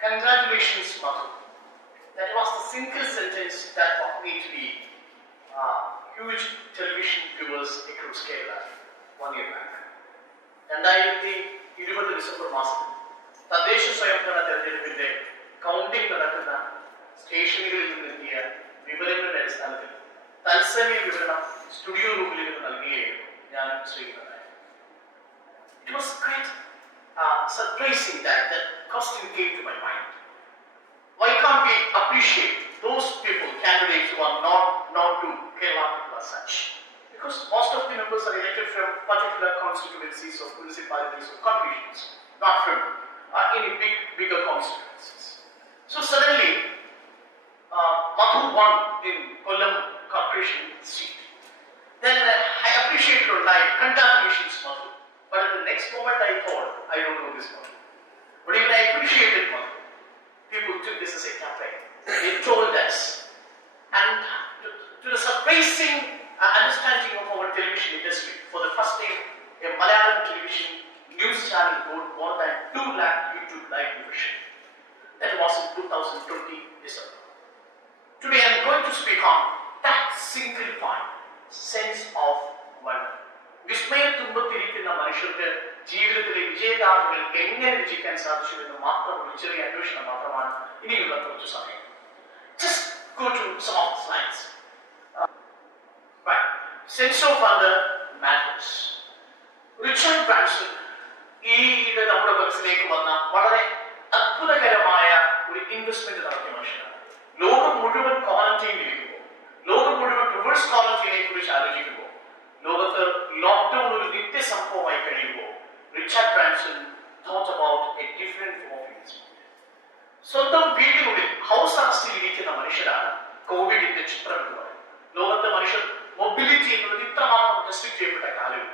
Congratulations, Madhu. That was the single sentence that made me huge television viewers across Kerala 1 year back. 2020 ഡിസംബർ മാസത്തിൽ തദ്ദേശ സ്വയംഭരണ തെരഞ്ഞെടുപ്പിന്റെ കൗണ്ടിംഗ് നടക്കുന്ന സ്റ്റേഷനുകളിൽ നിന്നെത്തിയ വിവരങ്ങളുടെ അടിസ്ഥാനത്തിൽ തത്സമയ വിവരണം സ്റ്റുഡിയോ റൂമിൽ നിന്ന് നൽകുകയായിരുന്നു ഞാൻ ശ്രീധരനായി. It was quite surprising that the question came to my mind. Why can't we appreciate those people, candidates who are not to Kerala people as such? Because most of the members are elected from particular constituencies of municipalities or corporations, not from any bigger constituencies. So suddenly, Madhu won in Kollam corporation seat. Then I appreciated her life. Congratulations, Madhu. But at the next moment I thought, I don't know this Madhu. But even I appreciated Madhu. People took this as a campaign. They told us. And to the surprising understanding of our television industry, for the first time, a Malayalam television news channel got more than 2 lakh YouTube live viewership. That was in 2020 December. Today I am going to speak on that single point, sense of wonder. വിസ്മയത്തുമ്പത്തിരിക്കുന്ന മനുഷ്യർക്ക് ജീവിതത്തിലെ വിജയഗാഥകൾ എങ്ങനെ രചിക്കാൻ സാധിച്ചു എന്ന് മാത്രമുള്ള ചെറിയ അന്വേഷണം മാത്രമാണ് ഇനിയുള്ള കുറച്ചു സമയം. Just go to some of the slides. Right. Sense of wonder matters. Richard Branson ഇത് നമ്മുടെ മനസ്സിലേക്ക് വന്ന വളരെ അത്ഭുതകരമായ ഒരു ഇൻവെസ്റ്റ്മെന്റ് നടത്തിയ മനുഷ്യനാണ്. ലോകം മുഴുവൻ ക്വാറന്റൈനിലിരിക്കുമ്പോൾ, ലോകം മുഴുവൻ റിവേഴ്സ് ക്വാറന്റൈനെ കുറിച്ച് ആലോചിക്കുമ്പോൾ, ലോകത്ത് ലോക്ക്ഡൌൺ ഒരു നിത്യസംഭവമായി കഴിയുമ്പോൾ Richard Branson thought about a different form of investment. സ്വന്തം വീട്ടിനുള്ളിൽ ഹൗസ് അറസ്റ്റിൽ ഇരിക്കുന്ന മനുഷ്യരാണ് കോവിഡിന്റെ ചിത്രം എന്ന് പറയുന്നത്. ലോകത്തെ മനുഷ്യർ മൊബിലിറ്റി എന്നുള്ളത് ഇത്രമാത്രം റെസ്ട്രിക്ട് ചെയ്യപ്പെട്ട കാലമില്ല.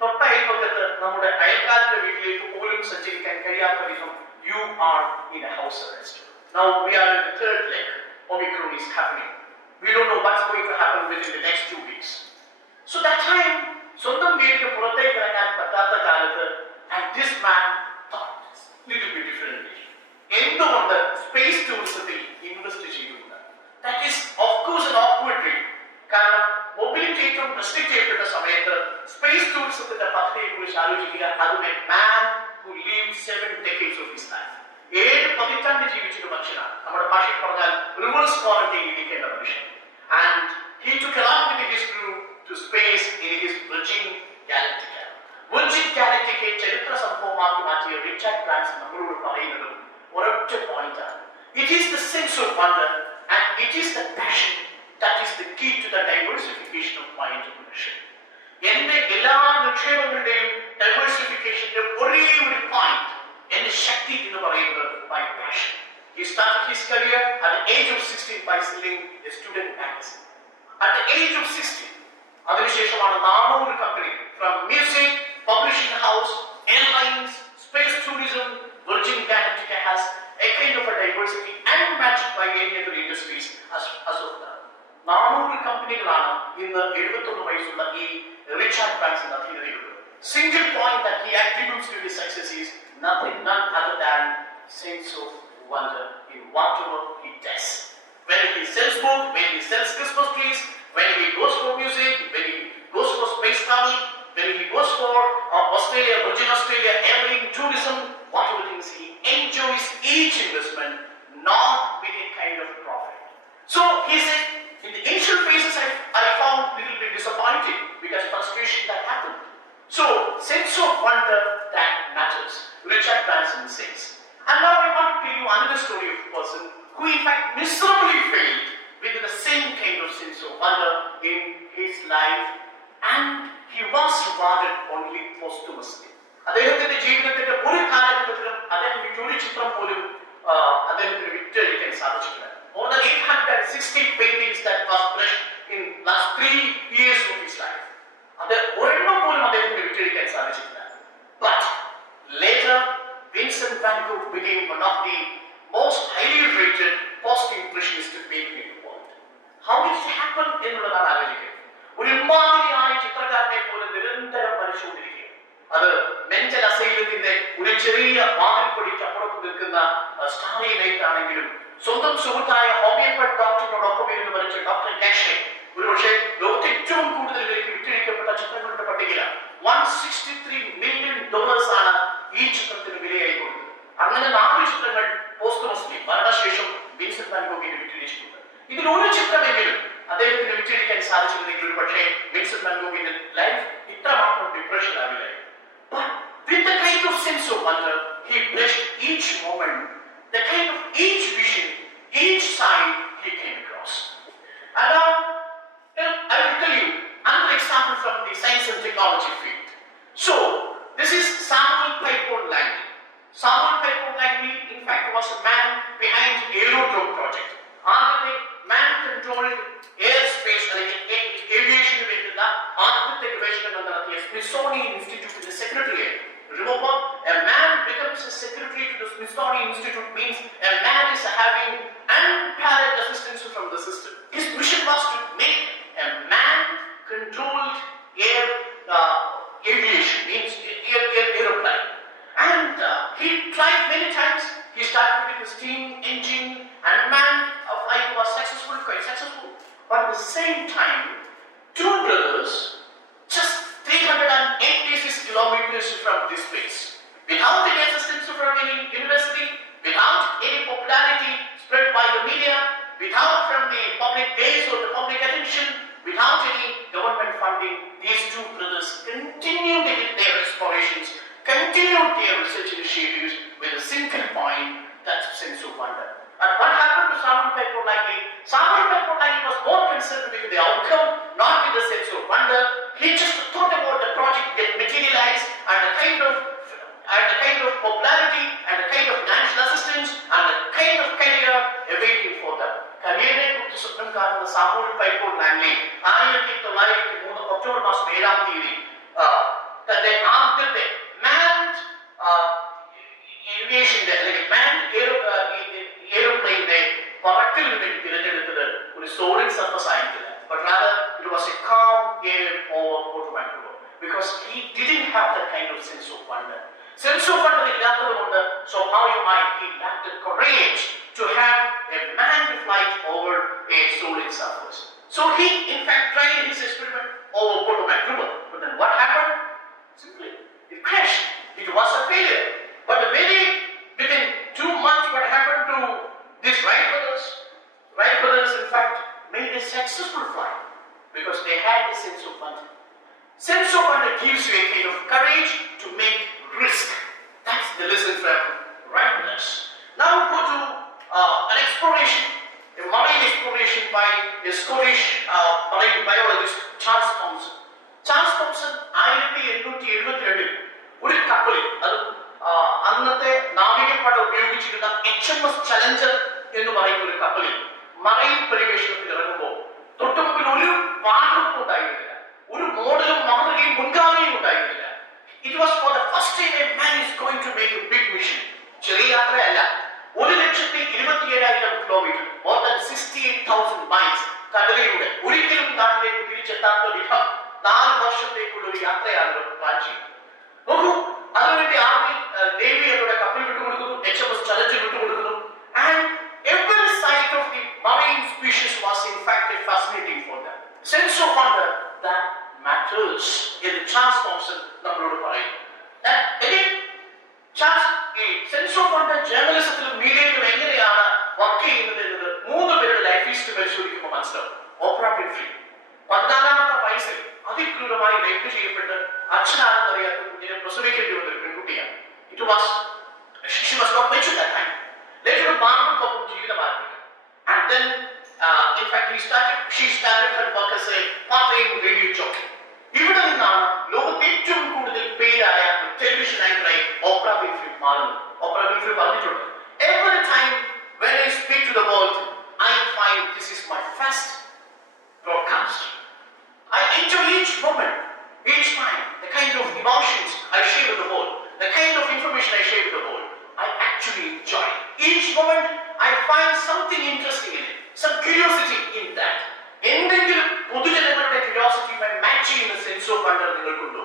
തൊട്ട അയൽപക്കത്ത് നമ്മുടെ അയൽക്കാരന്റെ വീട്ടിലേക്ക് പോലും സഞ്ചരിക്കാൻ കഴിയാത്ത വിധം you are in a house arrest. Now we are in the third leg. Omicron is happening. We don't know what's going to happen within the next 2 weeks. So that time, സ്വന്തം വീടിന് പുറത്തേക്ക് ഇറങ്ങാൻ പറ്റാത്ത കാലത്ത്, and this man thought little bit differently. എന്തുകൊണ്ട് സ്പേസ് ടൂറിസത്തിൽ ഇൻവെസ്റ്റ് ചെയ്യുന്നത്? That is of course an awkward dream. കാരണം മൊബിലിറ്റി ഏറ്റവും റെസ്ട്രിക്ട് ചെയ്യപ്പെട്ട സമയത്ത് സ്പേസ് ടൂറിസത്തിന്റെ പദ്ധതിയെ കുറിച്ച് ആലോചിക്കുക. അതും a man who lived 7 decades of his life. 7 പതിറ്റാണ്ട് ജീവിച്ചൊരു മനുഷ്യനാണ്. നമ്മുടെ ഭാഷയിൽ പറഞ്ഞാൽ റിവേഴ്സ് ക്വാറന്റൈൻ ഇരിക്കേണ്ട മനുഷ്യൻ. And he took along with his crew to space in his Virgin Galactica. Virgin Galactica ചരിത്ര സംഭവമാക്കി മാറ്റിയ റിച്ചാർഡ് ബ്രാൻസൺ നമ്മളോട് പറയുന്നതും ഒരൊറ്റ പോയിന്റാണ്. It is the sense of wonder and it is the passion that is the key to the diversification of my entrepreneurship. എന്റെ എല്ലാ നിക്ഷേപങ്ങളുടെയും ഡൈവേഴ്സിഫിക്കേഷന്റെ ഒരേ ഒരു പോയിന്റ്, എന്റെ ശക്തി എന്ന് പറയുന്നത് my passion. He started his career at the age of 16 by selling a student magazine. At the age of 16, അതിനുശേഷമാണ് 400 company from music, publishing house, airlines, space tourism, Virgin Galactica has a kind of a diversity unmatched by any other industries as of now. 400 കമ്പനികളാണ് ഇന്ന് 71 വയസ്സുള്ള ഈ Richard Branson അധീനതയിലുള്ളത്. Single point that he attributes to his success is none other than sense of wonder in whatever he does. When he sells books, when he sells Christmas trees, when he goes for music, when he goes for space travel, when he goes for Australia, Virgin Australia, airline tourism, whatever things, he enjoys each investment, not with a kind of profit. So he said, in the initial phases I found a little bit disappointing because frustration that happened. So sense of wonder that matters, Richard Branson says. And now I want to tell you another story of a person who in fact miserably failed with the same kind of sense of wonder in his life, and he was rewarded only posthumously. അദ്ദേഹത്തിന്റെ ജീവിതത്തിന്റെ ഒരു കാലഘട്ടത്തിലും അദ്ദേഹത്തിന്റെ ഒരു ചിത്രം പോലും അദ്ദേഹത്തിന് വിറ്റഴിക്കാൻ സാധിച്ചിട്ടില്ല. More than 860 paintings that was brushed in last 3 years of his life. അത് ഒരെണ്ണം പോലും അദ്ദേഹത്തിന് വിറ്റഴിക്കാൻ സാധിച്ചിട്ടില്ല. But later Vincent van Gogh became one of the most highly rated post-impressionist painting in the world. How did it happen? എന്നുള്ളതാണ് ആലോചിക്കുന്നത്. ഒരു മാതിരിയായ ചിത്രകാരനെ പോലെ നിരന്തരം വരച്ചുകൊണ്ടിരിക്കുക. അത് മെന്റൽ അസൈലത്തിൽ ലോകത്തിന്റെ ഒരു ചെറിയ വാതിൽപ്പടിക്ക് അപ്പുറത്ത് നിൽക്കുന്ന സ്റ്റാറി നൈറ്റ് ആണെങ്കിലും സ്വന്തം സുഹൃത്തായ ഹോമിയോപ്പത്ത് ഡോക്ടറിനോടൊപ്പം ഇരുന്ന് വരച്ച ഡോക്ടർ കാഷെ ഒരുപക്ഷെ ലോകത്തെ ഏറ്റവും കൂടുതൽ വിലയ്ക്ക് വിറ്റഴിക്കപ്പെട്ട ചിത്രങ്ങളുടെ പട്ടികയില $163 million ആണ് ഈ ചിത്രത്തിന് വിലയായി കൊടുത്തത്. അങ്ങനെ 4 ചിത്രങ്ങൾ പോസ്റ്റ്മോസ്ലി മരണശേഷം വിൻസെന്റ് വാൻ ഗോഗിന് വിറ്റഴിച്ചിട്ടുണ്ട്. ഇതിൽ ഒരു ചിത്രമെങ്കിലും അദ്ദേഹത്തിന് വിറ്റഴിക്കാൻ സാധിച്ചിരുന്നെങ്കിൽ ഒരു പക്ഷേ വിൻസെന്റ് വാൻ ഗോഗിന്റെ ലൈഫ് ഇത്രമാത്രം ഡിപ്രഷൻ ആവില്ല. But with the kind of sense of wonder, he blessed each moment, the kind of each vision, each sign he came across. And now, I will tell you another example from the science and technology field. So, this is Samuel Python Langley. Samuel Python Langley, in fact, was a man behind the Aerodrome project. ആദ്യത്തെ man-controlled airspace അല്ലെങ്കിൽ aviation വേണ്ടുന്ന ആദ്യത്തെ ഗവേഷണങ്ങൾ നടത്തിയ സ്മിത്തോണിയൻ ഇൻസ്റ്റിറ്റ്യൂട്ടിന്റെ secretary. Remember, a man becomes a secretary to the Smithsonian Institute means a man is having unparalleled assistance from the system. His mission was to make a man-controlled aviation, means aeroplane. And he tried many times. He started with the steam engine, and man flight was successful, quite successful. But at the same time, 2 brothers, just 386 kilometers from this place, without any assistance from any university, without any popularity spread by the media, without from the public gaze or the public attention, without any government funding, these 2 brothers continued their explorations, continued their research initiatives with a single point, that's sense of wonder. And what happened to Samuel Python Langley? Samuel Python Langley was more concerned with the outcome, not with the sense of wonder. He just thought about the project get materialized and the kind of popularity and the kind of financial assistance and the kind of career awaiting for them. Career കുറിച്ച് സ്വപ്നം കാണുന്ന Samuel pipe on Langley 1903 ഒക്ടോബർ മാസം 7-ാം തീയതി തന്റെ ആദ്യത്തെ മാൻഡ് ഏവിയേഷന്റെ അല്ലെങ്കിൽ മാൻഡ് എയ്റോപ്ലെയിന്റെ പറക്കലിന് വേണ്ടി തിരഞ്ഞെടുത്തത് ഒരു സോളിഡ് സർഫസ് ആയിരുന്നില്ല. But rather it was a calm air over Porto because he didn't have that kind of sense of wonder. Sense of wonder ഇല്ലാത്തതുകൊണ്ട് സ്വാഭാവികമായി he lacked the courage to have a manned flight over a solid surface. So he in fact tried his experiment over Porto River. But then what happened? Simply, it crashed. It was a failure. But within 2 months, what happened to these Wright brothers? Wright brothers, in fact, made a successful flight because they had the sense of wonder. Sense of wonder gives you a kind of courage to make risk. That's the lesson from Wright brothers. Now we go to an exploration, a marine exploration by a Scottish marine biologist, Charles Thomson. Charles Thomson 1872 ഒരു കപ്പലിൽ, അത് അന്നത്തെ നാവികപ്പട ഉപയോഗിച്ചിരുന്ന HMS challenger എന്ന് പറയുന്ന ഒരു കപ്പലിൽ മറൈൻ പരിവേഷണത്തിൽ ഇറങ്ങുമ്പോൾ തൊട്ടുമുമ്പിൽ ഒരു പാഠവും ഉണ്ടായിരുന്നില്ല, ഒരു മോഡലും മാതൃകയും മുൻഗാമിയും ഉണ്ടായിരുന്നില്ല. It was for the first time a man is going to make a big mission. ചെറിയ യാത്രയല്ല, 1,27,000 കിലോമീറ്റർ, more than 68,000 miles കടലിലൂടെ ഒരിക്കലും നാട്ടിലേക്ക് തിരിച്ചെത്താത്ത വിധം 4 വർഷത്തേക്കുള്ള ഒരു യാത്രയാണ് പ്ലാൻ ചെയ്യുന്നത്. നോക്കൂ, അതിനുവേണ്ടി ആർമി നേവി അവരുടെ കപ്പൽ വിട്ടുകൊടുക്കുന്നു, HMS ചലഞ്ചർ വിട്ടുകൊടുക്കുന്നു. And every side of the marine species was in fact fascinating for them. Sense of wonder that matters എന്ന് ചാൾസ് തോംസൺ നമ്മളോട് പറയുന്നു. Again, ചാൾസ് ഈ സെൻസ് ഓഫ് വണ്ടർ ജേർണലിസത്തിലും മീഡിയയിലും എങ്ങനെയാണ് വർക്ക് ചെയ്യുന്നത് എന്നത് 3 പേരുടെ ലൈഫ് ഹിസ്റ്ററി പരിശോധിക്കുമ്പോൾ മനസ്സിലാവും. ഓപ്ര വിൻഫ്രി 14-ാമത്തെ വയസ്സിൽ അതിക്രൂരമായി റേപ്പ് ചെയ്യപ്പെട്ട് അച്ഛനാണെന്നറിയാത്ത കുഞ്ഞിനെ പ്രസവിക്കേണ്ടി വന്ന ഒരു പെൺകുട്ടിയാണ്. She was not mature that time. Later മാർക്കൊപ്പം ജീവിതം ആരംഭിക്കും. And then in fact she started her work as a part-time radio jockey. ഇവിടെ നിന്നാണ് ലോകത്തെ ഏറ്റവും കൂടുതൽ പേരായ ടെലിവിഷൻ ആങ്കറായി ഓപ്ര വിൻഫ്രി മാറുന്നത്. ഓപ്ര വിൻഫ്രി പറഞ്ഞിട്ടുണ്ട്, every time when I speak to the world, I find this is my first broadcast. I enjoy each moment, each time, the kind of emotions I share with the world, the kind of information I share with the world. I actually enjoy each moment. I find something interesting in it, some curiosity in that. എന്തെങ്കിലും പൊതുജനങ്ങളുടെ ക്യൂരിയോസിറ്റിയുമായി match ചെയ്യുന്ന sense of wonder നിങ്ങൾക്കുണ്ടോ?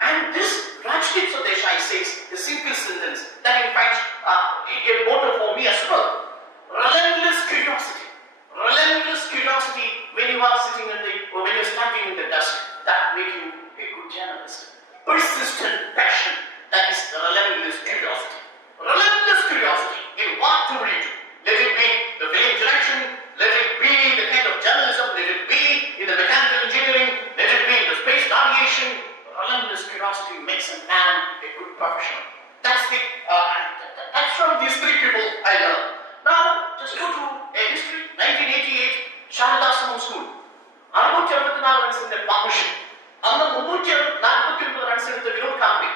And this Rajdeep Swadeshai says a simple sentence that in fact a motto for me as well. Relentless curiosity. Relentless curiosity when you are sitting in the, or when you are standing in the dust, that make you a good journalist. Persistent passion, that is relentless curiosity. Relentless curiosity in what to read. Let it be the village election, let it be the kind of journalism, let it be in the mechanical engineering, let it be in the space navigation. Relentless curiosity makes a man a good professional. That's from these three people I learned. Now, just go to a history, 1988, Sharadasam School. 664 runs in the partnership. And the 349 runs in the Vinod Company.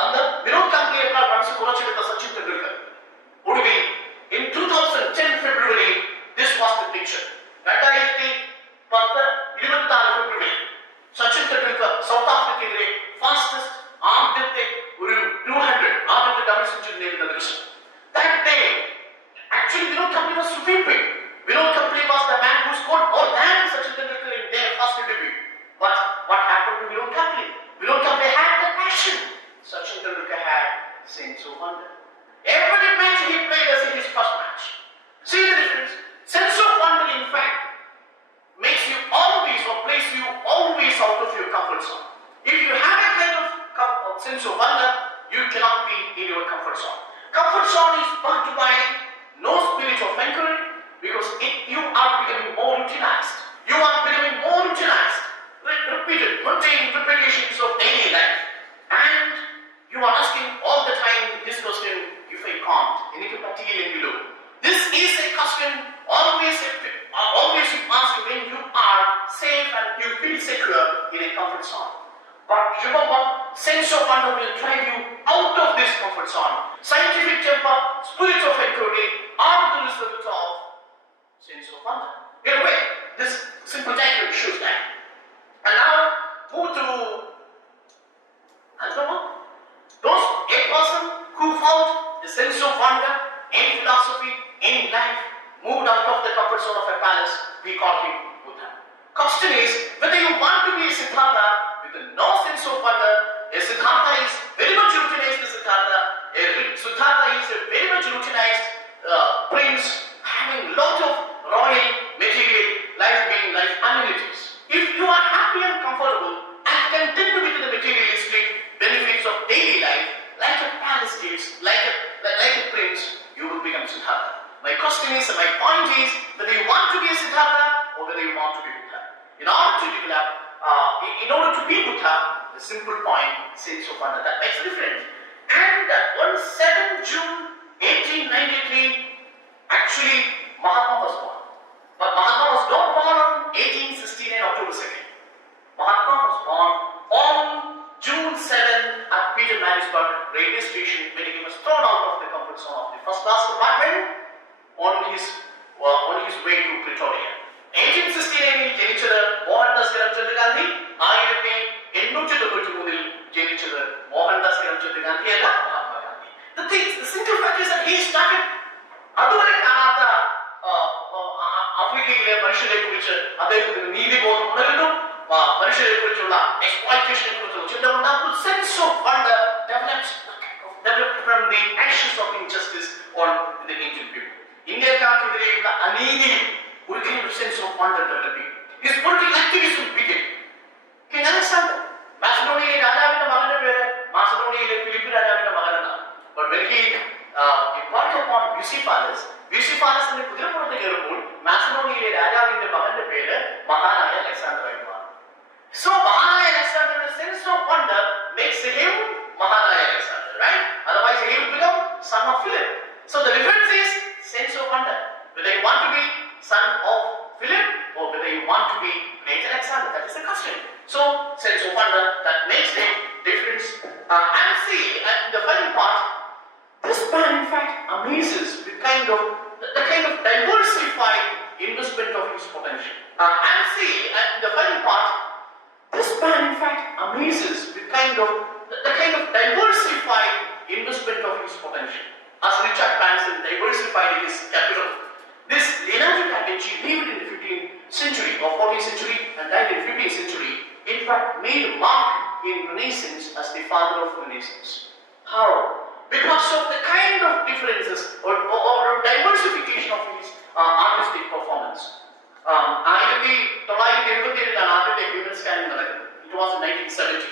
And the Vinod Company runs in the Sachin Tendulkar. In 2010 February, this was the picture. 2010 February, Sachin Tendulkar, South Africa, fastest armed 200 armed double century in the division. That day, actually Vinod Company was sweeping. Vinod Company was the man who scored more than Sachin Tendulkar in their first debut. But what happened to Vinod Company? Vinod Company had the passion. Sachin Tendulkar had sense of wonder. Every match he played as his first match. See the difference? Sense of wonder, in fact, makes you always, or places you always out of your comfort zone. If you have a kind of sense of wonder, you cannot be in your comfort zone. Comfort zone is brought by no spirit of inquiry, because you are becoming more routinized. You are becoming more routinized. Repeated, routine repetitions of daily life. And you are asking all the time this question, if I can't, this is a question always you ask when you are safe and you feel secure in a comfort zone. But remember, sense of wonder will drive you out of this comfort zone. Scientific temper, spirit of inquiry are the result of sense of wonder. In a way, this simple title shows that. And now, move to a person who found the sense of wonder in philosophy, in life, moved out of the comfort zone of a palace, we call him Buddha. Question is, whether you want to be a Siddhartha with no sense of wonder, a Siddhartha is very much routinized Siddhartha, a Siddhartha is a very much routinized prince, having lot of royal material, life being life amenities. If you are happy and comfortable and content with the materialistic benefits of daily life, like a palace gives, like a prince, you will become Siddhartha. My question is, my point is, whether you want to be a Siddhartha or whether you want to be Buddha. In order to be Buddha, the simple point, sense of wonder, that makes a difference. And on 7 June 1893, actually Mahatma was born. But Mahatma was not born on 1869 October 2nd. Mahatma was born on June 7 at Peter Marisburg railway station when he was thrown out of the comfort zone of the first class compartment on his way to Pretoria. 1869 ജനിച്ചത് മോഹൻദാസ് കരംചന്ദ് ഗാന്ധി, 1893 ജനിച്ചത് മോഹൻദാസ് കരംചന്ദ് ഗാന്ധി അല്ല, Mahatma Gandhi. The simple fact is that he started അതുവരെ കാണാത്ത ആഫ്രിക്കയിലെ മനുഷ്യരെ കുറിച്ച് അദ്ദേഹത്തിന് നീതിബോധം ഉണരുന്നു. മനുഷ്യരെ കുറിച്ചുള്ള എക്സ്പ്ലോയിറ്റേഷനെ കുറിച്ചുള്ള ചിന്തകളുണ്ടാകുന്നു. Sense of wonder developed from the actions of injustice on the Indian people. ഇന്ത്യക്കാർക്കെതിരെയുള്ള അനീതിയിൽ ഒരിക്കലും ഒരു സെൻസ് ഓഫ് വണ്ടർ ഡെവലപ്പ് ചെയ്യും. His political activism began. King Alexander, മാസിഡോണിയയിലെ രാജാവിന്റെ മകന്റെ പേര് മാസിഡോണിയയിലെ ഫിലിപ്പ് രാജാവിന്റെ മകനെന്നാണ്. But when he embarked upon Bucephalus കുതിരപ്പുറത്ത് കയറുമ്പോൾ മാസിഡോണിയയിലെ രാജാവിന്റെ മകന്റെ പേര് മഹാനായ അലക്സാണ്ടർ ആയി മാറി. So മഹാനായ അലക്സാണ്ടറിന്റെ sense of wonder makes him മഹാനായ Alexander, right? Otherwise he will become son of Philip. So the difference is sense of wonder. Whether you want to be son of Philip or whether you want to be great Alexander, that is the question. So sense of wonder, that makes the difference. And see, the funny part, this man in fact amazes the kind of diversified investment of his potential. And see, the funny part, this man in fact amazes the kind of diversified investment of his potential. As Richard Branson diversified his capital, this Leonardo da Vinci lived in the 15th century or 14th century and died in the 15th century. In fact, made a mark in Renaissance as the father of Renaissance. How? Because of the kind of differences or diversification of his artistic performance. 1977 ആദ്യത്തെ human scanning നടക്കുന്നത്. It was in 1970.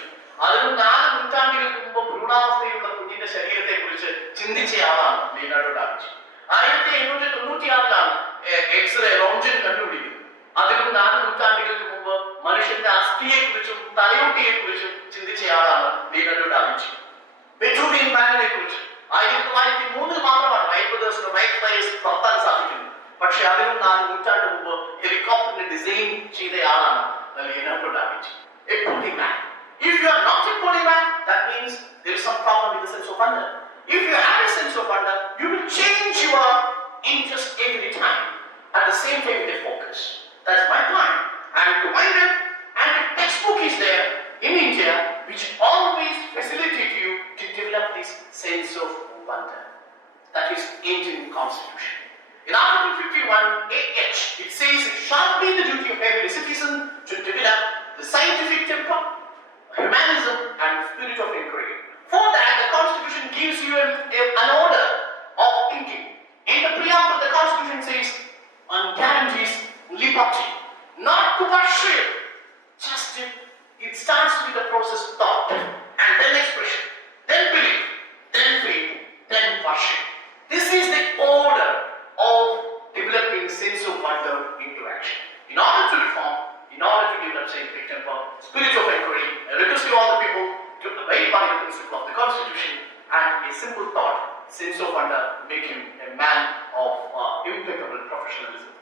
അതിന് 4 നൂറ്റാണ്ടുകൾക്ക് മുമ്പ് ഭ്രൂണാവസ്ഥയിലുള്ള കുഞ്ഞിന്റെ ശരീരത്തെ കുറിച്ച് ചിന്തിച്ച ആളാണ് ലിയോനാർഡോ ഡാവിഞ്ചി. 1896 എക്സ്റേ റോntgen കണ്ടുപിടിക്കുന്നത്. അതിനും 4 നൂറ്റാണ്ടുകൾക്ക് മുമ്പ് മനുഷ്യന്റെ അസ്ഥിയെ കുറിച്ചും തലയോട്ടിയെ കുറിച്ചും ചിന്തിച്ച ആളാണ് ലിയോനാർഡോ ഡാവിഞ്ചി. പെട്രൂവിയൻ മാനിനെ കുറിച്ച് 1903 മാത്രമാണ് റൈറ്റ് ഫ്ലൈസ് പറത്താൻ സാധിക്കുന്നത്. പക്ഷെ അതിനും 4 നൂറ്റാണ്ട് മുമ്പ് ഹെലികോപ്റ്ററിനെ ഡിസൈൻ ചെയ്ത ആളാണ് Leonardo da Vinci. A polyman. If you are not a polyman, that means there is some problem with the sense of wonder. If you have a sense of wonder, you will change your interest every time. At the same time with a focus. That's my point. And to wind up, and a textbook is there in India which always facilitate you to develop this sense of wonder. That is Indian Constitution. In Article 51 AH, it says it shall be the duty of every citizen to develop the scientific temper, humanism and spirit of inquiry. For that, the Constitution gives you an order of thinking. In the preamble, the Constitution says, and guarantees liberty, not to pursue, just it starts with the process thought, and then expression, then belief, then faith, then worship. This is the order of developing sense of wonder into action. In order to reform, in order to develop scientific temper, spirit of inquiry, I request you all the people to abide by the principle of the Constitution and a simple thought, sense of wonder, make him a man of impeccable professionalism.